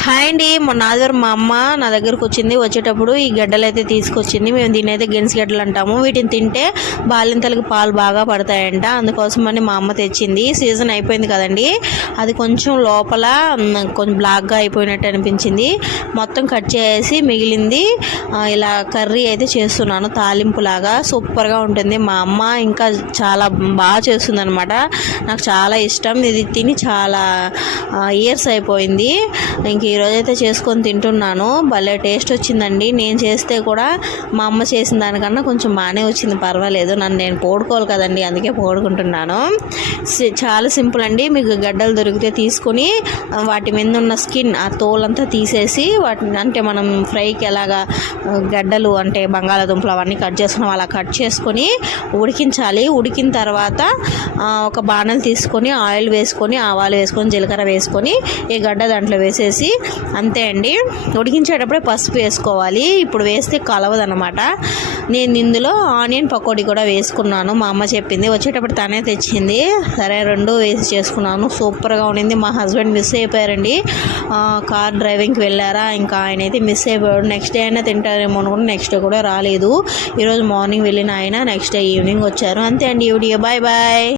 Hi అండి. మొన్న ఆదివారం మా అమ్మ నా దగ్గరకు వచ్చింది. వచ్చేటప్పుడు ఈ గడ్డలు అయితే తీసుకొచ్చింది. మేము దీని అయితే గెన్స్ గడ్డలు అంటాము. వీటిని తింటే బాలింతలకు పాలు బాగా పడతాయంట. అందుకోసమని మా అమ్మ తెచ్చింది. సీజన్ అయిపోయింది కదండి, అది కొంచెం లోపల కొంచెం బ్లాక్గా అయిపోయినట్టు అనిపించింది. మొత్తం కట్ చేసి మిగిలింది ఇలా కర్రీ అయితే చేస్తున్నాను, తాలింపులాగా. సూపర్గా ఉంటుంది. మా అమ్మ ఇంకా చాలా బాగా చేస్తుంది అనమాట. నాకు చాలా ఇష్టం. ఇది తిని చాలా ఇయర్స్ అయిపోయింది. ఇంక ఈరోజైతే చేసుకొని తింటున్నాను. భలే టేస్ట్ వచ్చిందండి. నేను చేస్తే కూడా మా అమ్మ చేసిన దానికన్నా కొంచెం బాగానే వచ్చింది, పర్వాలేదు. నేను పోడుకోవాలి కదండి, అందుకే పోడుకుంటున్నాను. చాలా సింపుల్ అండి. మీకు గడ్డలు దొరికితే తీసుకొని వాటి మీద ఉన్న స్కిన్, ఆ తోలంతా తీసేసి వాటిని, అంటే మనం ఫ్రైకి ఎలాగా గడ్డలు అంటే బంగాళాదుంపలు అవన్నీ కట్ చేసుకున్నాం, అలా కట్ చేసుకొని ఉడికించాలి. ఉడికిన తర్వాత ఒక బాణలు తీసుకొని ఆయిల్ వేసుకొని, ఆవాలు వేసుకొని, జీలకర్ర వేసుకొని ఈ గడ్డ దాంట్లో వేసేసి అంతే అండి. ఉడికించేటప్పుడే పసుపు వేసుకోవాలి. ఇప్పుడు వేస్తే కలవదనమాట. నేను ఇందులో ఆనియన్ పకోడీ కూడా వేసుకున్నాను. మా అమ్మ చెప్పింది, వచ్చేటప్పుడు తనే తెచ్చింది. సరే రెండు వేసి చేసుకున్నాను. సూపర్గా ఉండింది. మా హస్బెండ్ మిస్ అయిపోయారండి. కార్ డ్రైవింగ్కి వెళ్ళారా, ఇంకా ఆయన అయితే మిస్ అయిపోయాడు. నెక్స్ట్ డే అయినా తింటారేమో అనుకుంటే నెక్స్ట్ డే కూడా రాలేదు. ఈరోజు మార్నింగ్ వెళ్ళిన ఆయన నెక్స్ట్ డే ఈవినింగ్ వచ్చారు. అంతే అండి ఈ వీడియో. Bye bye.